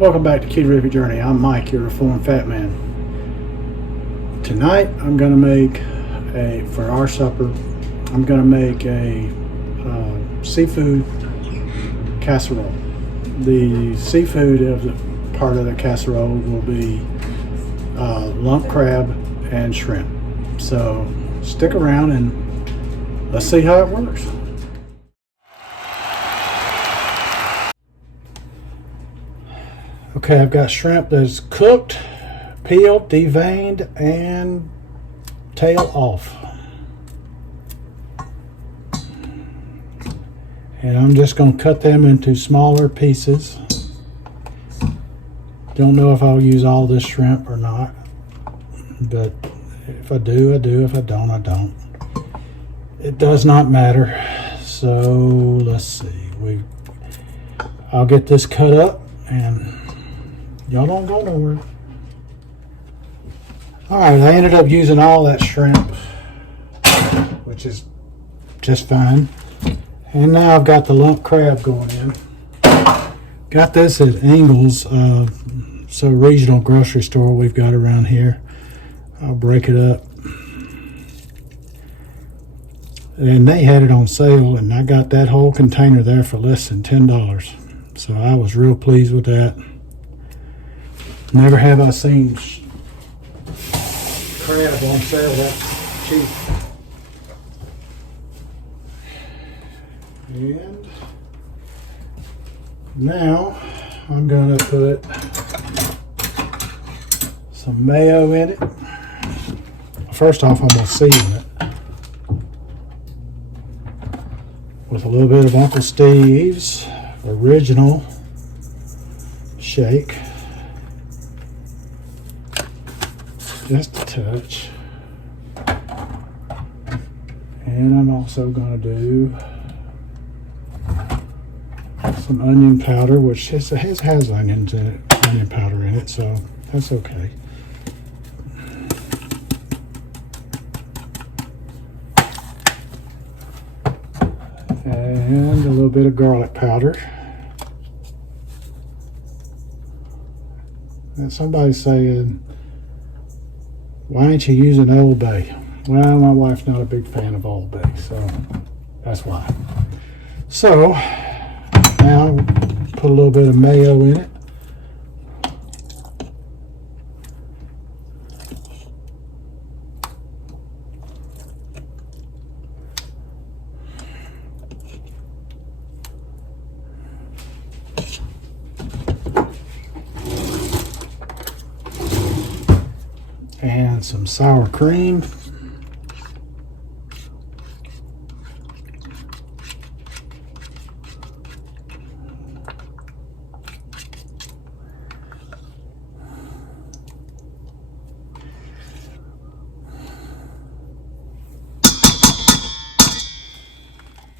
Welcome back to Keto Journey. I'm Mike, your reformed fat man. Tonight I'm going to make for our supper, I'm going to make a seafood casserole. The seafood of the part of the casserole will be lump crab and shrimp. So stick around and let's see how it works. Okay, I've got shrimp that's cooked, peeled, deveined, and tail off. And I'm just going to cut them into smaller pieces. Don't know if I'll use all this shrimp or not, but if I do, I do. If I don't, I don't. It does not matter. So let's see. I'll get this cut up and y'all don't go nowhere. Alright, I ended up using all that shrimp, which is just fine. And now I've got the lump crab going in. Got this at Ingles, so regional grocery store we've got around here. I'll break it up. And they had it on sale, and I got that whole container there for less than $10. So I was real pleased with that. Never have I seen crab on sale that cheap. And now I'm going to put some mayo in it. First off, I'm going to season it with a little bit of Uncle Steve's original shake. Just a touch. And I'm also going to do some onion powder, which has onions in it, onion powder in it, so that's okay. And a little bit of garlic powder. And somebody's saying, why ain't you using Old Bay? Well, my wife's not a big fan of Old Bay, so that's why. So now put a little bit of mayo in it. And some sour cream.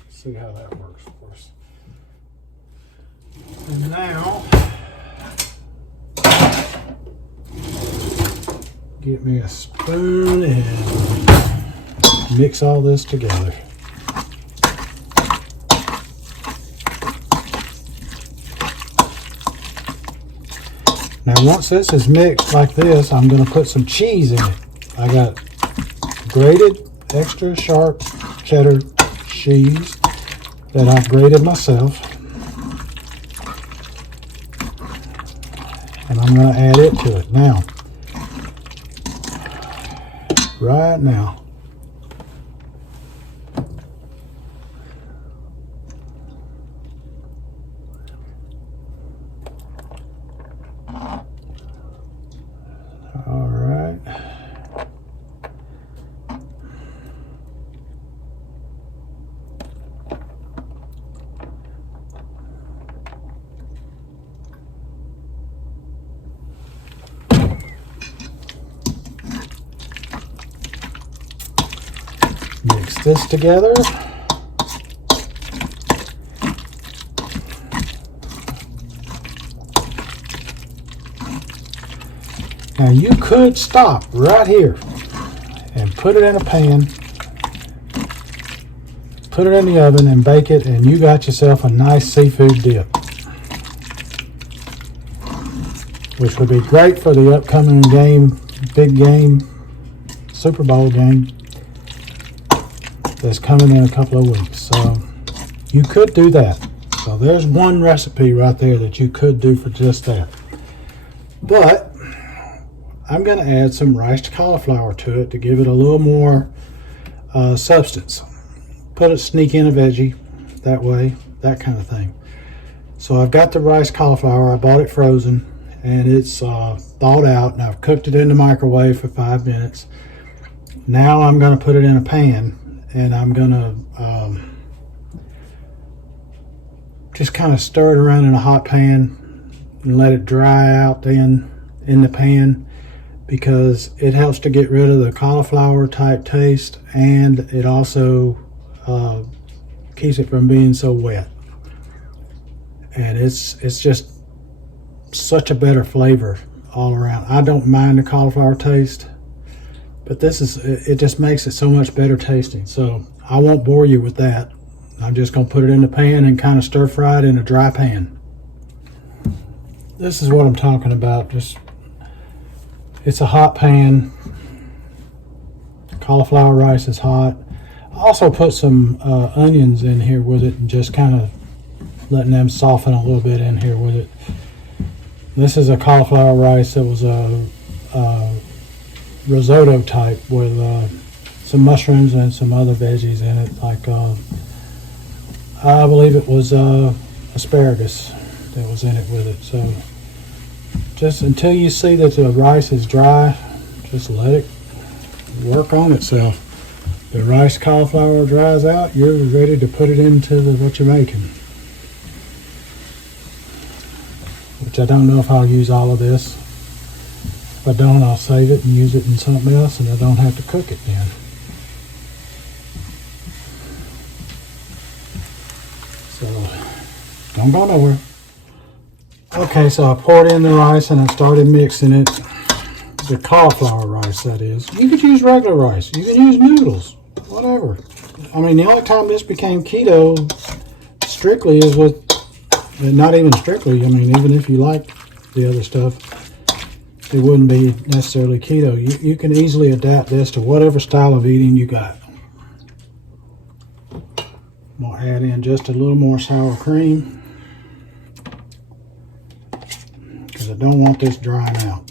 See how that works for us. And now get me a spoon and mix all this together. Now once this is mixed like this, I'm going to put some cheese in it. I got grated extra sharp cheddar cheese that I've grated myself. And I'm going to add it to it now. Right now. All right. Mix this together. Now you could stop right here and put it in a pan, put it in the oven and bake it, and you got yourself a nice seafood dip. which would be great for the upcoming game, big game, Super Bowl game that's coming in a couple of weeks. So you could do that. So there's one recipe right there that you could do for just that. But I'm going to add some riced cauliflower to it to give it a little more substance. Sneak in a veggie that way, that kind of thing. So I've got the riced cauliflower. I bought it frozen, and it's thawed out, and I've cooked it in the microwave for 5 minutes. Now I'm going to put it in a pan, and I'm going to just kind of stir it around in a hot pan and let it dry out then in the pan, because it helps to get rid of the cauliflower type taste, and it also keeps it from being so wet. And it's just such a better flavor all around. I don't mind the cauliflower taste, but it just makes it so much better tasting. So I won't bore you with that. I'm just going to put it in the pan and kind of stir fry it in a dry pan. This is what I'm talking about. It's a hot pan. Cauliflower rice is hot. I also put some onions in here with it and just kind of letting them soften a little bit in here with it. This is a cauliflower rice that was a risotto type with some mushrooms and some other veggies in it, like I believe it was asparagus that was in it with it. So just until you see that the rice is dry, just let it work on itself. The rice cauliflower dries out, you're ready to put it into what you're making. Which I don't know if I'll use all of this. If I don't, I'll save it and use it in something else, and I don't have to cook it then. So, don't go nowhere. Okay, so I poured in the rice and I started mixing it. The cauliflower rice, that is. You could use regular rice. You can use noodles. Whatever. I mean, the only time this became keto strictly is with, not even strictly, I mean, even if you like the other stuff, it wouldn't be necessarily keto. You can easily adapt this to whatever style of eating you got. I'm going to add in just a little more sour cream, because I don't want this drying out.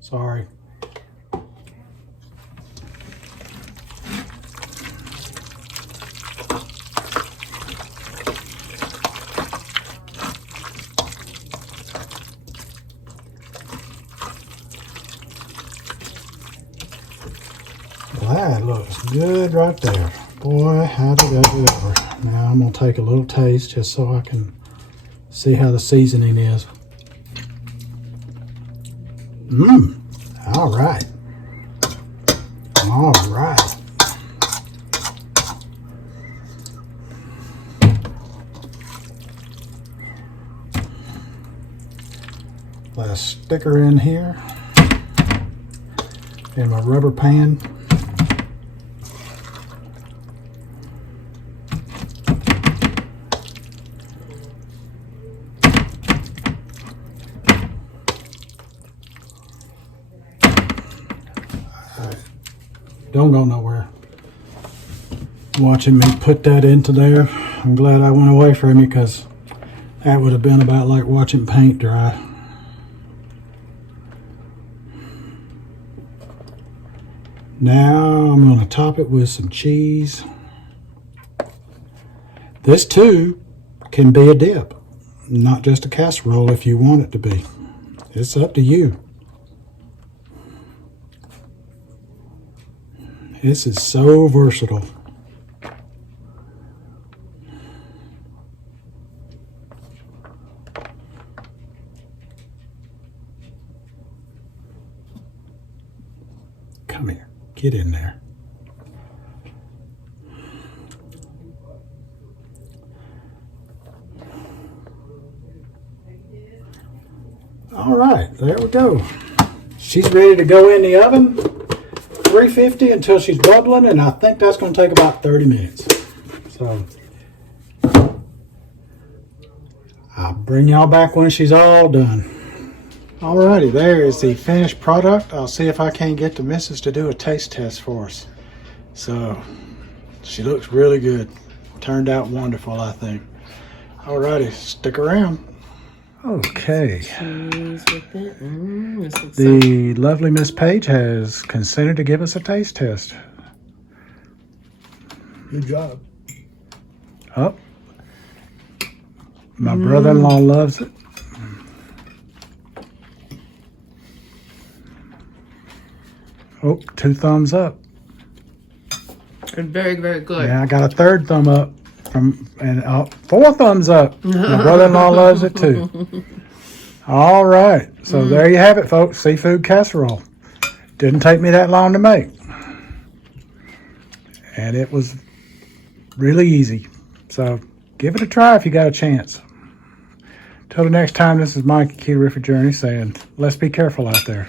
Sorry. Well, that looks good right there. Boy, how did that go over? Now I'm going to take a little taste just so I can see how the seasoning is. All right. All right. Let a sticker in here in my rubber pan. Don't go nowhere. Watching me put that into there, I'm glad I went away from you, because that would have been about like watching paint dry. Now I'm going to top it with some cheese. This too can be a dip, not just a casserole if you want it to be. It's up to you. This is so versatile. Come here, get in there. All right, there we go. She's ready to go in the oven. 350 until she's bubbling, and I think that's going to take about 30 minutes. So I'll bring y'all back when she's all done. Alrighty, there is the finished product. I'll see if I can't get the missus to do a taste test for us. So, she looks really good. Turned out wonderful, I think. Alrighty, stick around. Okay. The lovely Miss Page has consented to give us a taste test. Good job. Oh. My brother-in-law loves it. Oh, 2 thumbs up. Very, very good. Yeah, I got a 3rd thumb up and 4 thumbs up. My brother-in-law loves it too. All right, so there you have it, folks. Seafood casserole. Didn't take me that long to make, and it was really easy. So give it a try if you got a chance. Till the next time, this is Mike at Keto Journey saying, let's be careful out there.